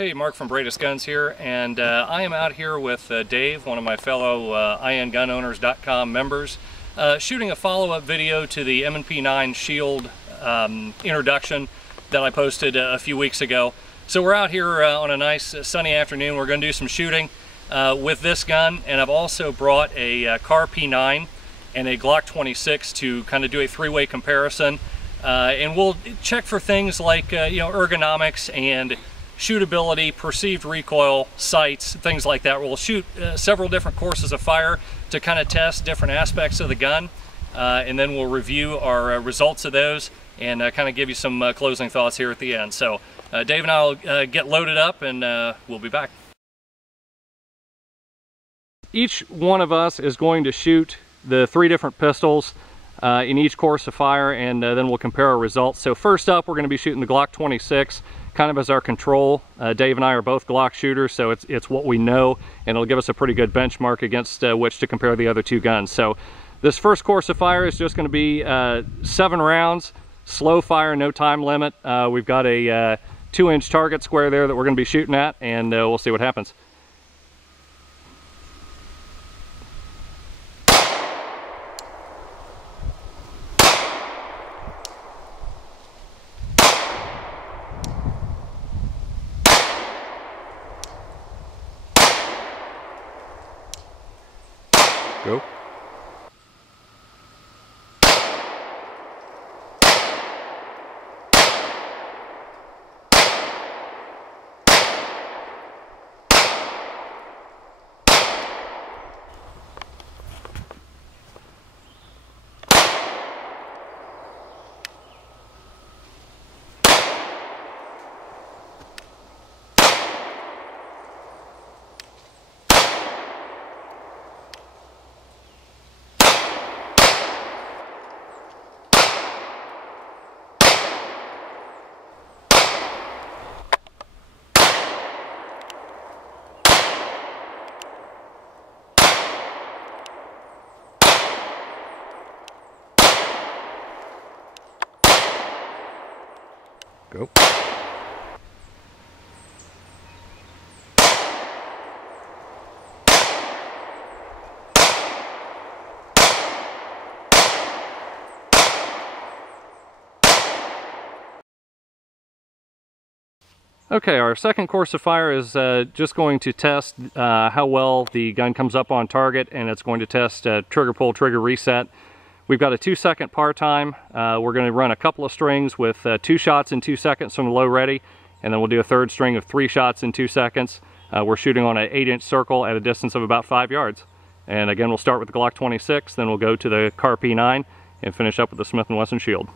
Hey, Mark from Bradis Guns here, and I am out here with Dave, one of my fellow INGunowners.com members, shooting a follow-up video to the M&P9 Shield introduction that I posted a few weeks ago. So we're out here on a nice sunny afternoon. We're going to do some shooting with this gun, and I've also brought a Kahr P9 and a Glock 26 to kind of do a three-way comparison, and we'll check for things like ergonomics and shootability, perceived recoil, sights, things like that. We'll shoot several different courses of fire to kind of test different aspects of the gun, and then we'll review our results of those and kind of give you some closing thoughts here at the end. So Dave and I will get loaded up, and we'll be back. Each one of us is going to shoot the three different pistols in each course of fire, and then we'll compare our results. So first up, we're going to be shooting the Glock 26 kind of as our control. Dave and I are both Glock shooters, so it's what we know, and it'll give us a pretty good benchmark against which to compare the other two guns. So this first course of fire is just going to be 7 rounds, slow fire, no time limit. We've got a 2-inch target square there that we're going to be shooting at, and we'll see what happens. Go. Go. Okay, our second course of fire is just going to test how well the gun comes up on target, and it's going to test trigger pull, trigger reset. We've got a 2-second par time. We're going to run a couple of strings with 2 shots in 2 seconds from the low ready, and then we'll do a third string of 3 shots in 2 seconds. We're shooting on an 8-inch circle at a distance of about 5 yards. And again, we'll start with the Glock 26, then we'll go to the Kahr P9 and finish up with the Smith & Wesson Shield.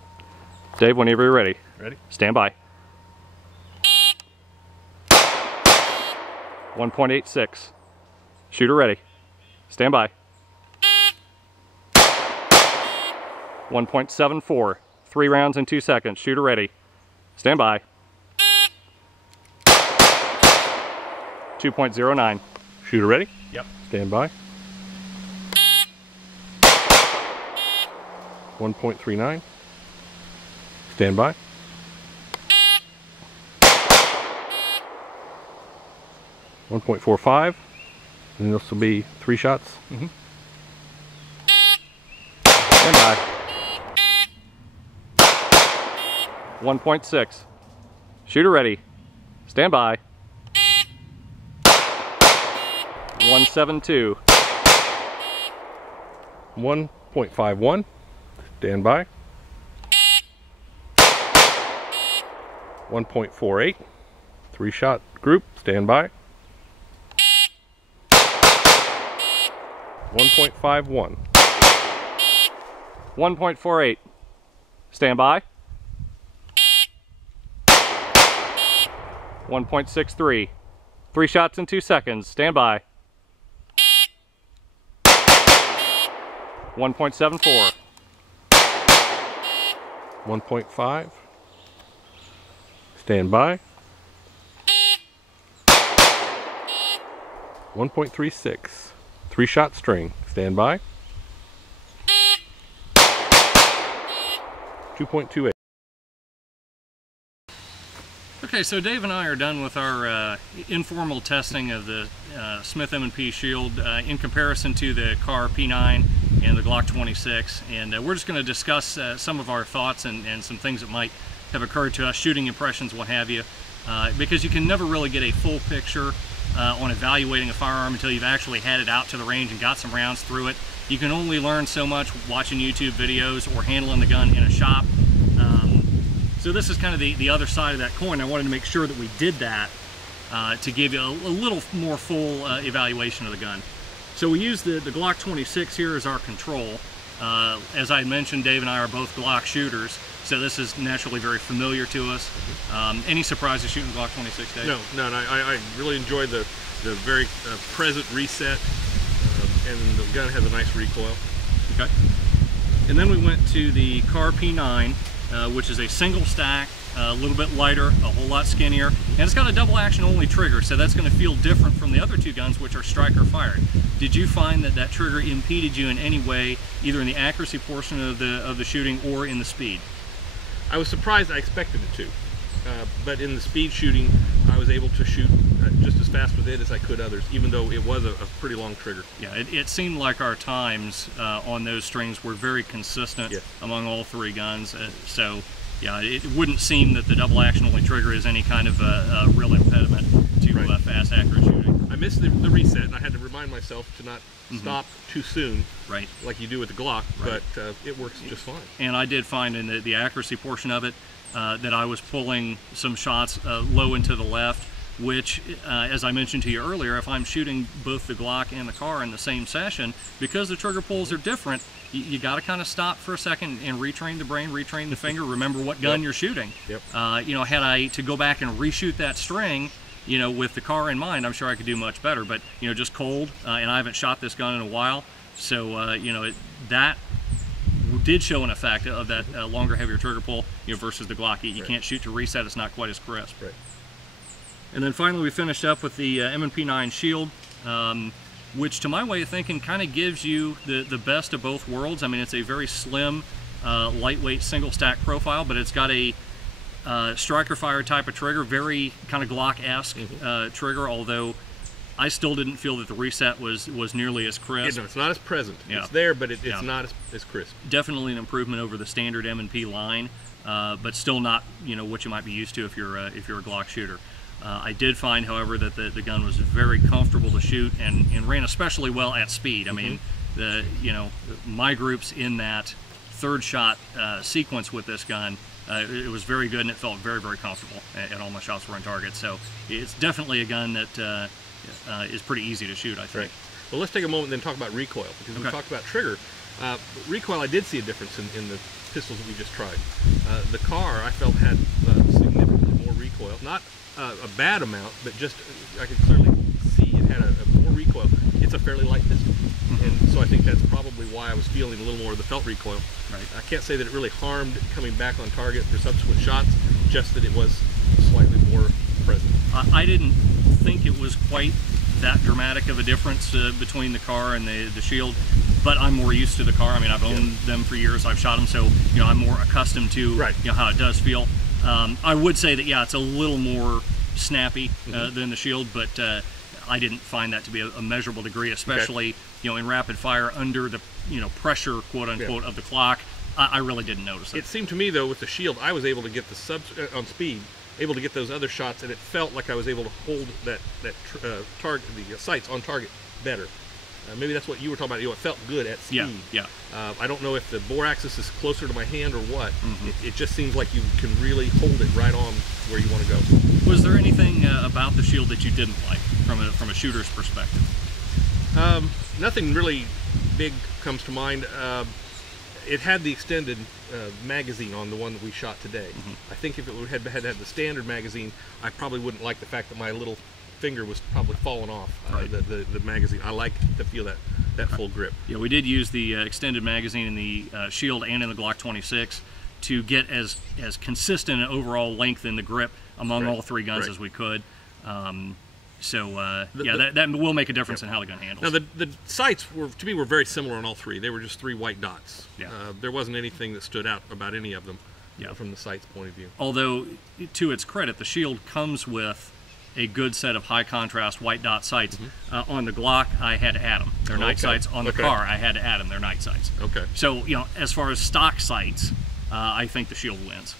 Dave, whenever you're ready. Ready? Stand by. 1.86. Shooter ready. Stand by. 1.74. 3 rounds in 2 seconds. Shooter ready. Stand by. 2.09. Shooter ready? Yep. Stand by. 1.39. Stand by. 1.45. And this will be 3 shots. Stand by. 1.6. Shooter ready. Stand by. 1.72. 1.51. Stand by. 1.48. 3-shot group. Stand by. 1.51. 1.48. Stand by. 1.63. 3 shots in 2 seconds. Stand by. 1.74. 1.5. Stand by. 1.36. 3-shot string. Stand by. 2.28. Okay, so Dave and I are done with our informal testing of the Smith M&P Shield in comparison to the Kahr P9 and the Glock 26, and we're just going to discuss some of our thoughts and some things that might have occurred to us, shooting impressions, what have you, because you can never really get a full picture on evaluating a firearm until you've actually had it out to the range and got some rounds through it. You can only learn so much watching YouTube videos or handling the gun in a shop. So this is kind of the other side of that coin. I wanted to make sure that we did that to give you a little more full evaluation of the gun. So we use the Glock 26 here as our control. As I mentioned, Dave and I are both Glock shooters, so this is naturally very familiar to us. Any surprises shooting Glock 26, Dave? No, none. I really enjoy the very present reset, and the gun has a nice recoil. Okay. And then we went to the Kahr P9, which is a single stack, a little bit lighter, a whole lot skinnier, and it's got a double action only trigger, so that's going to feel different from the other two guns, which are striker fired. Did you find that that trigger impeded you in any way, either in the accuracy portion of the shooting or in the speed? I was surprised. I expected it to, but in the speed shooting, I was able to shoot just as fast with it as I could others, even though it was a pretty long trigger. Yeah, it seemed like our times on those strings were very consistent, yes, among all three guns. So, yeah, it wouldn't seem that the double action only trigger is any kind of a real impediment to right, fast, accurate shooting. I missed the reset, and I had to remind myself to not stop too soon, right, like you do with the Glock, right, but it works just fine. And I did find in the accuracy portion of it that I was pulling some shots low and to the left, which, as I mentioned to you earlier, if I'm shooting both the Glock and the Kahr in the same session, because the trigger pulls are different, you got to kind of stop for a second and retrain the brain, retrain the finger, remember what gun you're shooting. Yep. You know, had I to go back and reshoot that string, you know, with the Kahr in mind, I'm sure I could do much better, but, you know, just cold, and I haven't shot this gun in a while, so, you know, that did show an effect of that longer, heavier trigger pull, you know, versus the Glock. You can't shoot to reset, it's not quite as crisp. Right. And then finally we finished up with the M&P9 Shield, which to my way of thinking kind of gives you the best of both worlds. I mean, it's a very slim, lightweight single stack profile, but it's got a striker fire type of trigger, very kind of Glock-esque trigger, although I still didn't feel that the reset was nearly as crisp. No, it's not as present. Yeah. It's there, but it's not as crisp. Definitely an improvement over the standard M&P line, but still not, you know, what you might be used to if you're a Glock shooter. I did find, however, that the gun was very comfortable to shoot and ran especially well at speed. I mean, my groups in that third shot sequence with this gun, it was very good and it felt very, very comfortable, and all my shots were on target. So it's definitely a gun that is pretty easy to shoot, I think. Right. Well, let's take a moment and then talk about recoil, because we talked about trigger. Recoil, I did see a difference in the pistols that we just tried. The Kahr, I felt, had significantly more recoil. Not a bad amount, but just I could clearly see it had a more recoil. It's a fairly light pistol, and so I think that's probably why I was feeling a little more of the felt recoil. Right. I can't say that it really harmed coming back on target for subsequent shots, just that it was slightly more present. I didn't think it was quite that dramatic of a difference between the Kahr and the Shield, but I'm more used to the Kahr. I mean, I've owned them for years, I've shot them, so, you know, I'm more accustomed to you know, how it does feel. I would say that, yeah, it's a little more snappy than the Shield, but I didn't find that to be a measurable degree, especially you know, in rapid fire under the pressure, quote unquote, of the clock. I really didn't notice it. It seemed to me, though, with the Shield, I was able to get the on speed, able to get those other shots, and it felt like I was able to hold that target, the sights on target better. Maybe that's what you were talking about. You know, it felt good at speed. Yeah. I don't know if the bore axis is closer to my hand or what. It just seems like you can really hold it right on where you want to go. Was there anything about the Shield that you didn't like from a shooter's perspective? Nothing really big comes to mind. It had the extended magazine on the one that we shot today. I think if it had had the standard magazine, I probably wouldn't like the fact that my little finger was probably falling off the magazine. I like to feel that full grip. Yeah, we did use the extended magazine in the Shield and in the Glock 26 to get as consistent an overall length in the grip among all three guns as we could. That will make a difference in how the gun handles. Now the sights were very similar on all three. They were just three white dots. There wasn't anything that stood out about any of them. from the sight's point of view. Although, to its credit, the Shield comes with a good set of high contrast white dot sights. On the Glock, I had to add them. They're night sights. On the Kahr, I had to add them. They're night sights. Okay. So, you know, as far as stock sights, I think the Shield wins.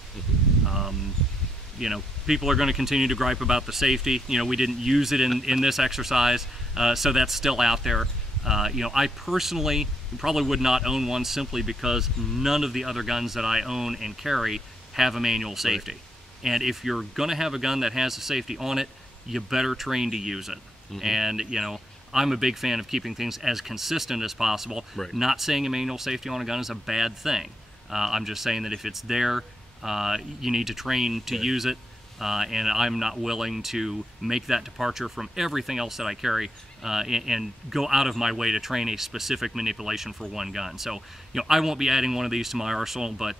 You know, people are going to continue to gripe about the safety. You know, we didn't use it in this exercise, so that's still out there. You know, I personally probably would not own one simply because none of the other guns that I own and carry have a manual safety. Right. And if you're going to have a gun that has a safety on it, you better train to use it. And, you know, I'm a big fan of keeping things as consistent as possible. Right. Not saying a manual safety on a gun is a bad thing. I'm just saying that if it's there, you need to train to use it. And I'm not willing to make that departure from everything else that I carry and go out of my way to train a specific manipulation for one gun. So, you know, I won't be adding one of these to my arsenal, but,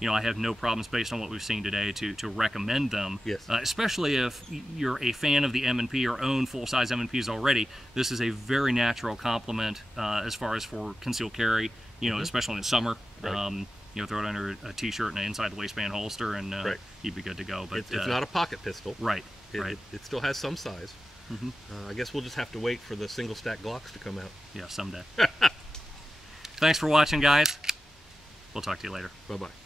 you know, I have no problems based on what we've seen today to recommend them. Yes. Especially if you're a fan of the M&P or own full-size M&Ps already. This is a very natural complement as far as for concealed carry, you know, especially in summer. Right. You know, throw it under a t-shirt and an inside the waistband holster, and you'd be good to go. But it's not a pocket pistol. Right. It still has some size. I guess we'll just have to wait for the single stack Glocks to come out. Yeah, someday. Thanks for watching, guys. We'll talk to you later. Bye-bye.